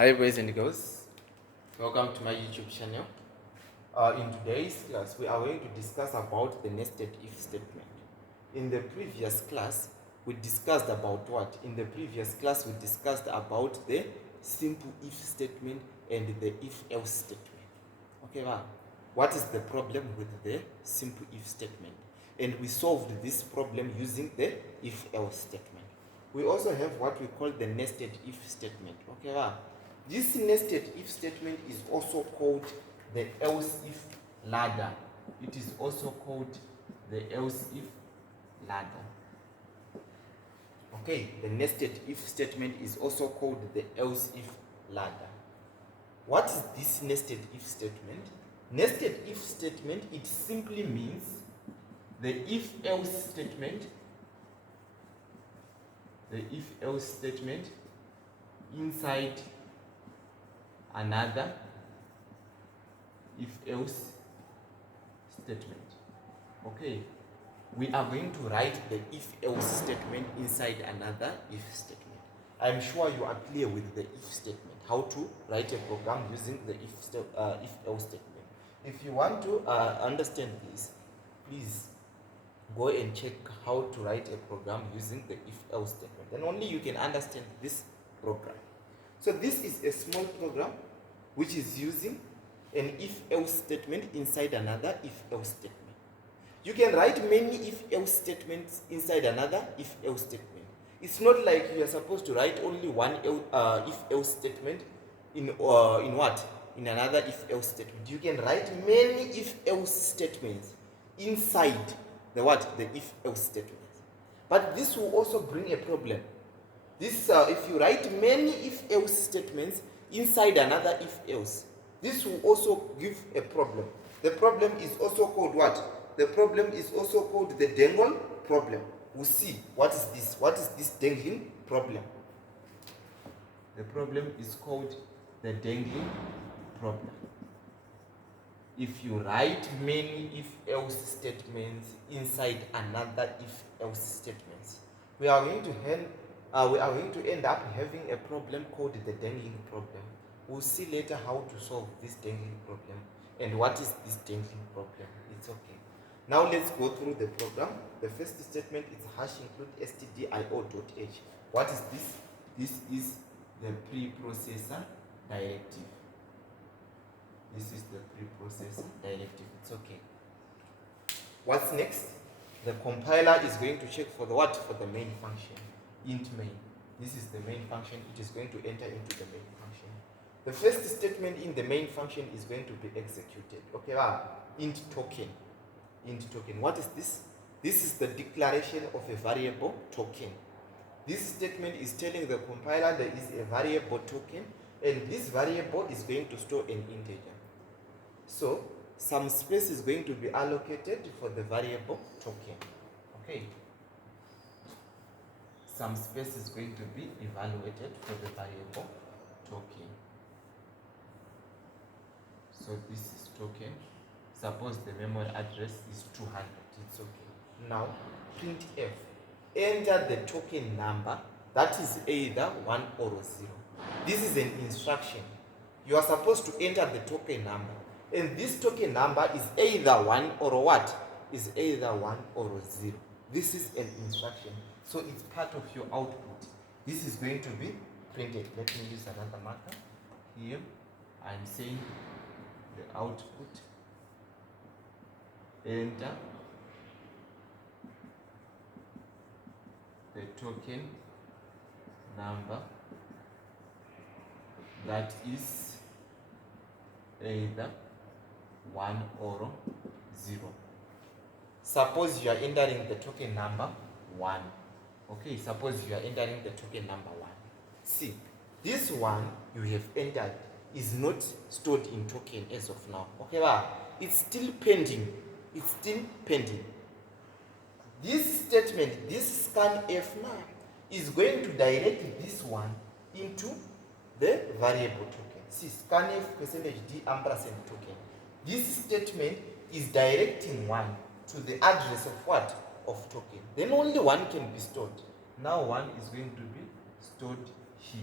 Hi boys and girls, welcome to my YouTube channel. In today's class, we are going to discuss about the nested if statement. In the previous class, we discussed about what? In the previous class, we discussed about the simple if statement and the if else statement. Okay, wow. What is the problem with the simple if statement? And we solved this problem using the if else statement. We also have what we call the nested if statement. Okay, wow. This nested if statement is also called the else if ladder. It is also called the else if ladder. Okay, the nested if statement is also called the else if ladder. What is this nested if statement? Nested if statement, it simply means the if else statement, inside another if else statement. Okay, we are going to write the if else statement inside another if statement. I'm sure you are clear with the if statement, how to write a program using the if else statement. If you want to understand this, please go and check how to write a program using the if else statement. Then only you can understand this program. So this is a small program which is using an if else statement inside another if else statement. You can write many if else statements inside another if else statement. It's not like you are supposed to write only one if else statement in what? In another if else statement. You can write many if else statements inside the what? The if else statement. But this will also bring a problem. This if you write many if else statements inside another if else, this will also give a problem. The problem is also called what? The problem is also called the dangle problem. We'll see what is this. What is this dangling problem? The problem is called the dangling problem. If you write many if else statements inside another if else statements, we are going to end up having a problem called the dangling problem. We'll see later how to solve this dangling problem and what is this dangling problem. It's okay. Now let's go through the program. The first statement is hash include stdio.h. What is this? This is the preprocessor directive. This is the preprocessor directive. It's okay. What's next? The compiler is going to check for the what? For the main function. Int main. This is the main function. It is going to enter into the main function. The first statement in the main function is going to be executed. Okay, int token. Int token. What is this? This is the declaration of a variable token. This statement is telling the compiler there is a variable token, and this variable is going to store an integer. So some space is going to be allocated for the variable token. Okay. Some space is going to be evaluated for the variable token. So this is token. Suppose the memory address is 200. It's okay. Now printf. Enter the token number that is either 1 or 0. This is an instruction. You are supposed to enter the token number. And this token number is either 1 or what? Is either 1 or 0. This is an instruction. So it's part of your output. This is going to be printed. Let me use another marker. Here I'm saying the output. Enter the token number that is either 1 or 0. Suppose you are entering the token number 1. Okay, suppose you are entering the token number 1. See, this one you have entered is not stored in token as of now. Okay, it's still pending. It's still pending. This statement, this scanf now, is going to direct this one into the variable token. See, scanf %d ampersand token. This statement is directing one to the address of what? Of token. Then only one can be stored. Now one is going to be stored here.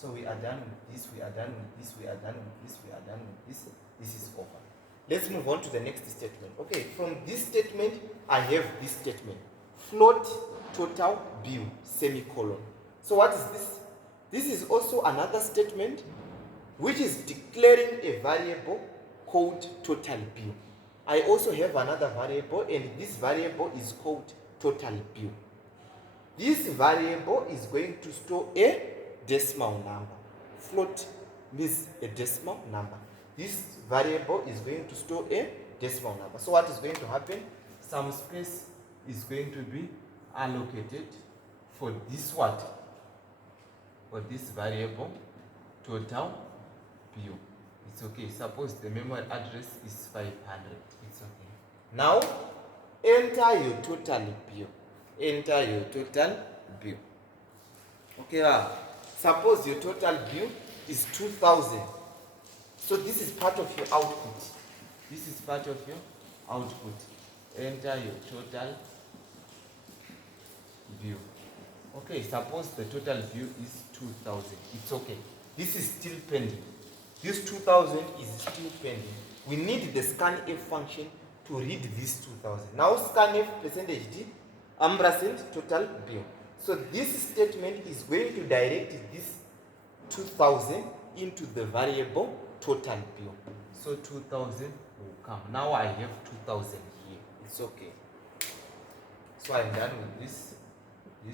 So we are done with this, we are done with this, we are done with this, we are done with this. This is over. Let's move on to the next statement. Okay, from this statement, I have this statement. Float total bill, semicolon. So what is this? This is also another statement which is declaring a variable called total bill. I also have another variable, and this variable is called total bill. This variable is going to store a decimal number. Float means a decimal number. This variable is going to store a decimal number. So what is going to happen? Some space is going to be allocated for this what? For this variable total bill. It's okay. Suppose the memory address is 500. It's okay. Now enter your total bill. Enter your total bill. Okay, suppose your total bill is 2,000. So this is part of your output. This is part of your output. Enter your total bill. Okay, suppose the total bill is 2,000. It's okay. This is still pending. This 2,000 is still pending. We need the scanf function to read this 2,000. Now scanf percentage d ampersand total bill. So this statement is going to direct this 2,000 into the variable total bill. So 2,000 will come. Now I have 2,000 here. It's okay. So I'm done with this, and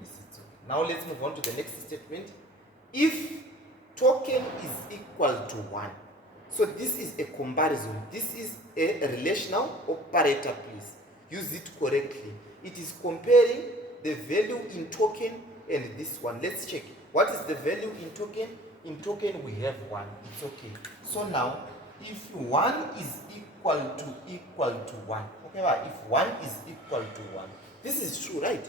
this. It's okay. Now let's move on to the next statement. If token is equal to 1. So this is a comparison. This is a relational operator, please. Use it correctly. It is comparing the value in token and this one. Let's check. What is the value in token? In token we have 1. It's okay. So now if 1 is equal to 1. Okay, if 1 is equal to 1. This is true, right?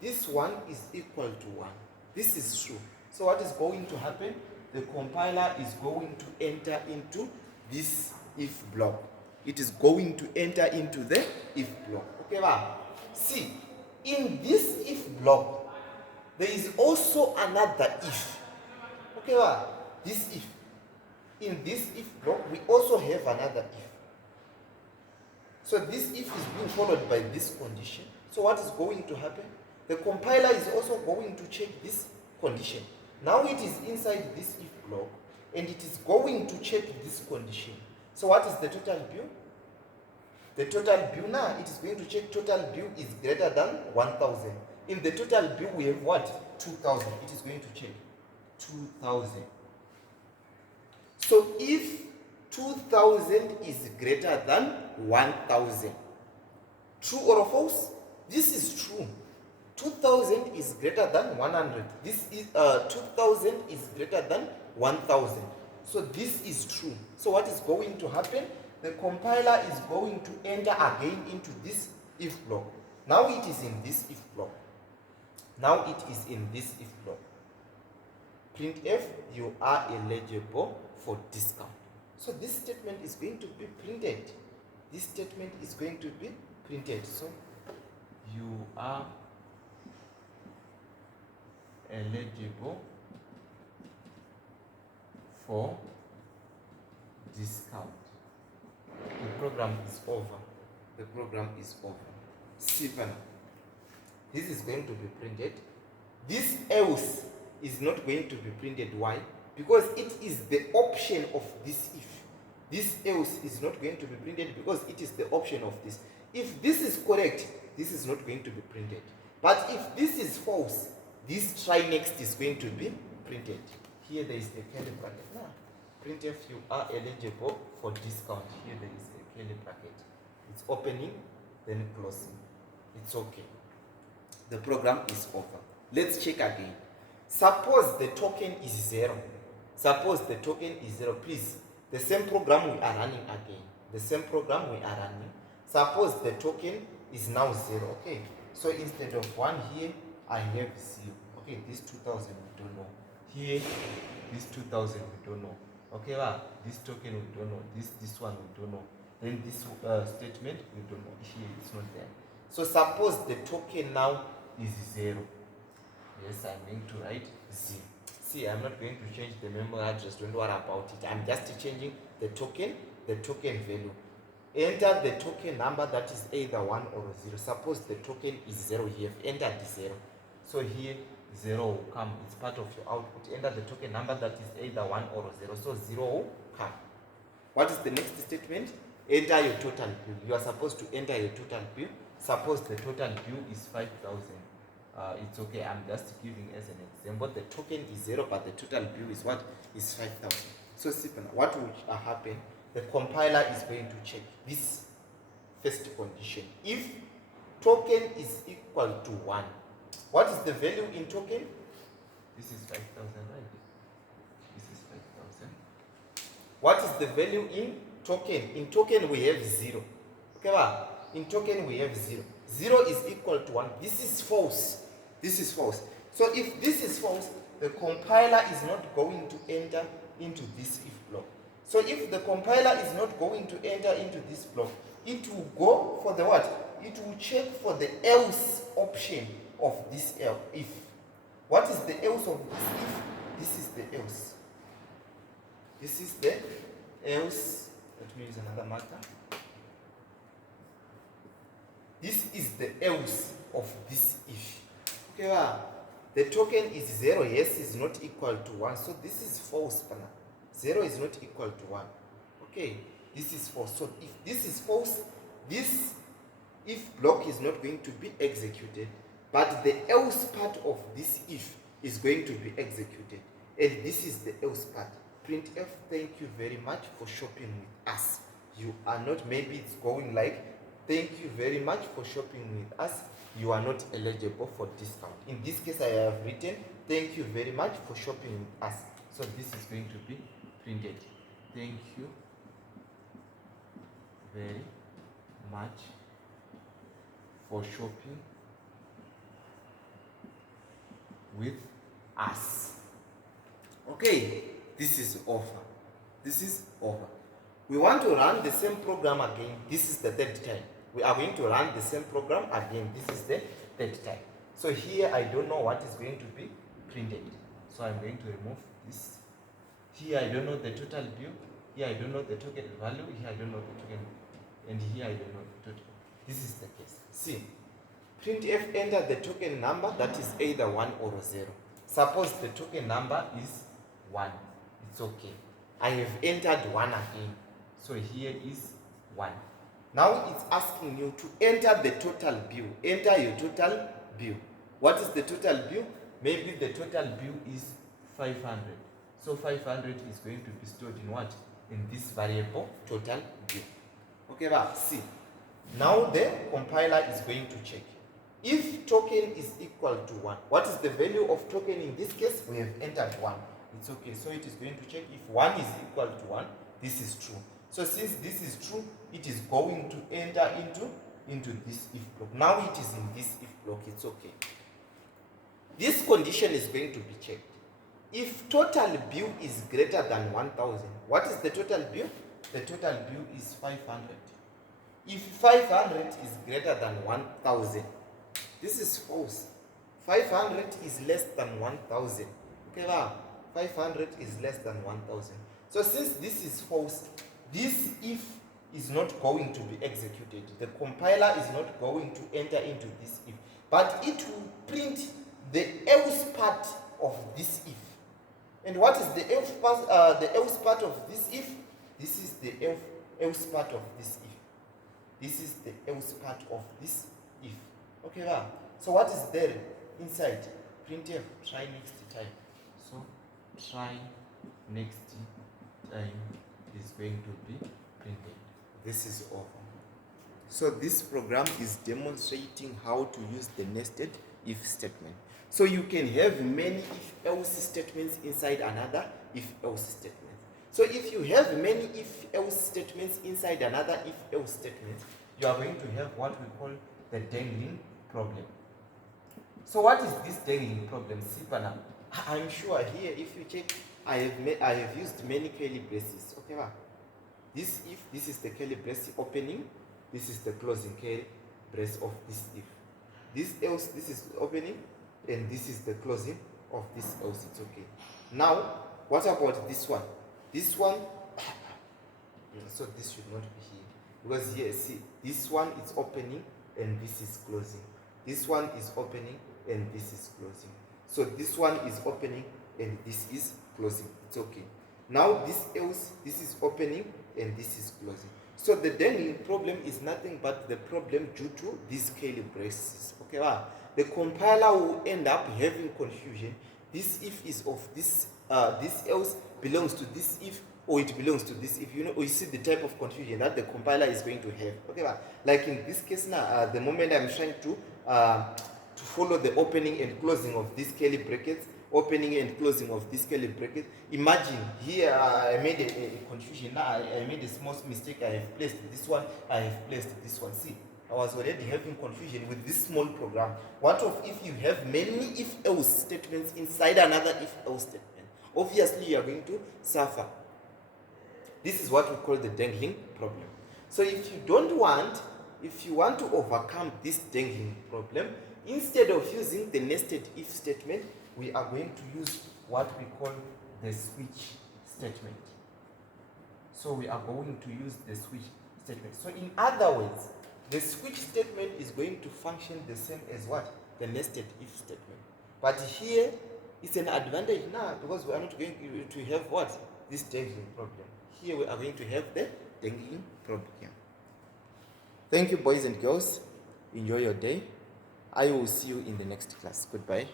This one is equal to 1. This is true. So what is going to happen? The compiler is going to enter into this if block. It is going to enter into the if block. Okay, see, in this if block, there is also another if. Okay, this if. In this if block, we also have another if. So this if is being followed by this condition. So what is going to happen? The compiler is also going to check this condition. Now it is inside this if block, and it is going to check this condition. So what is the total bill? The total bill now, it is going to check total bill is greater than 1,000. In the total bill, we have what? 2,000. It is going to check 2,000. So if 2,000 is greater than 1,000, true or false? This is true. 2,000 is greater than 100. This is 2,000 is greater than 1,000. So this is true. So what is going to happen? The compiler is going to enter again into this if block. Now it is in this if block. Now it is in this if block. Printf, you are eligible for discount. So this statement is going to be printed. This statement is going to be printed. So you are eligible for discount. The program is over. The program is over. 7. This is going to be printed. This else is not going to be printed. Why? Because it is the option of this if. This else is not going to be printed because it is the option of this. If this is correct, this is not going to be printed. But if this is false, this try next is going to be printed. Here there is a curly bracket. Now, printf, you are eligible for discount. Here there is a curly bracket. It's opening, then closing. It's okay. The program is over. Let's check again. Suppose the token is 0. Suppose the token is 0. Please, the same program we are running again. The same program we are running. Suppose the token is now 0. Okay. So instead of 1 here, I have 0. Okay, this 2,000 we don't know. Here, this 2,000 we don't know. Okay, this token we don't know. This one we don't know. Then this statement we don't know. Here it's not there. So suppose the token now is 0. Yes, I'm going to write 0. See, I'm not going to change the memory address, don't worry about it. I'm just changing the token value. Enter the token number that is either 1 or 0. Suppose the token is 0 here, enter the 0. So here 0 will come, it's part of your output. Enter the token number that is either 1 or 0. So 0 will come. What is the next statement? Enter your total bill. You are supposed to enter your total bill. Suppose the total bill is 5,000. It's okay, I'm just giving as an example. The token is 0, but the total bill is what? Is 5,000. So what will happen? The compiler is going to check this first condition. If token is equal to 1, what is the value in token? This is 5,000, right? This is 5,000. What is the value in token? In token we have 0. Okay, well, in token we have 0. 0 is equal to 1. This is false. This is false. So if this is false, the compiler is not going to enter into this if block. So if the compiler is not going to enter into this block, it will go for the what? It will check for the else option of this if. What is the else of this if? This is the else. This is the else. Let me use another marker. This is the else of this if. Okay, the token is 0, yes, is not equal to 1. So this is false. 0 is not equal to 1. Okay, this is false. So if this is false, this if block is not going to be executed, but the else part of this if is going to be executed. And this is the else part. Printf, thank you very much for shopping with us. You are not, maybe it's going like, thank you very much for shopping with us. You are not eligible for discount. In this case, I have written, thank you very much for shopping with us. So this is going to be printed. Thank you very much for shopping with us. Okay, this is over. This is over. We want to run the same program again. This is the third time. We are going to run the same program again. This is the third time. So here I don't know what is going to be printed. So I'm going to remove this. Here I don't know the total bill. Here I don't know the token value. Here I don't know the token. And here I don't know the total. This is the case. See, printf enter the token number that is either 1 or 0. Suppose the token number is 1. It's okay. I have entered 1 again. So here is 1. Now it's asking you to enter the total bill. Enter your total bill. What is the total bill? Maybe the total bill is 500. So 500 is going to be stored in what? In this variable total bill. Okay, but see. Now the compiler is going to check. If token is equal to 1, what is the value of token in this case? We have entered 1. It's okay. So it is going to check if 1 is equal to 1. This is true. So since this is true, it is going to enter into this if block. Now it is in this if block. It's okay. This condition is going to be checked. If total bill is greater than 1,000, what is the total bill? The total bill is 500. If 500 is greater than 1,000, this is false. 500 is less than 1,000. Okay, wow. 500 is less than 1,000. So since this is false, this if is not going to be executed. The compiler is not going to enter into this if, but it will print the else part of this if. And what is the else part? The else part of this if? This is the else part of this if. This is the else part of this if. Okay, wow. So what is there inside? Printf, try next time. So try next time is going to be printed. This is over. So this program is demonstrating how to use the nested if statement. So you can have many if-else statements inside another if-else statement. So if you have many if-else statements inside another if-else statement, you are going to have what we call the dangling problem. So what is this dangling problem? Sipana, I'm sure here if you check, I have used many curly braces. Okay, wow. This if, this is the curly brace opening, this is the closing curly brace of this if. This else, this is opening, and this is the closing of this else, it's okay. Now, what about this one? This one, so this should not be here. Because here, see, this one is opening and this is closing. This one is opening and this is closing. So this one is opening and this is closing. It's okay. Now this else, this is opening and this is closing. So the dangling problem is nothing but the problem due to these curly braces. Okay, wow. The compiler will end up having confusion. This if is of this this else belongs to this if, or it belongs to this if. You know, you see the type of confusion that the compiler is going to have. Okay, wow. Like in this case now, the moment I'm trying to follow the opening and closing of these curly brackets, opening and closing of this curly bracket. Imagine here I made a confusion. Now I made a small mistake. I have placed this one, I have placed this one. See, I was already having confusion with this small program. What if you have many if-else statements inside another if-else statement? Obviously, you are going to suffer. This is what we call the dangling problem. So if you want to overcome this dangling problem, instead of using the nested if statement, we are going to use what we call the switch statement. So we are going to use the switch statement. So in other words, the switch statement is going to function the same as what? The nested if statement. But here, it's an advantage now because we are not going to have what? This dangling problem. Here we are going to have the dangling problem. Thank you, boys and girls. Enjoy your day. I will see you in the next class. Goodbye.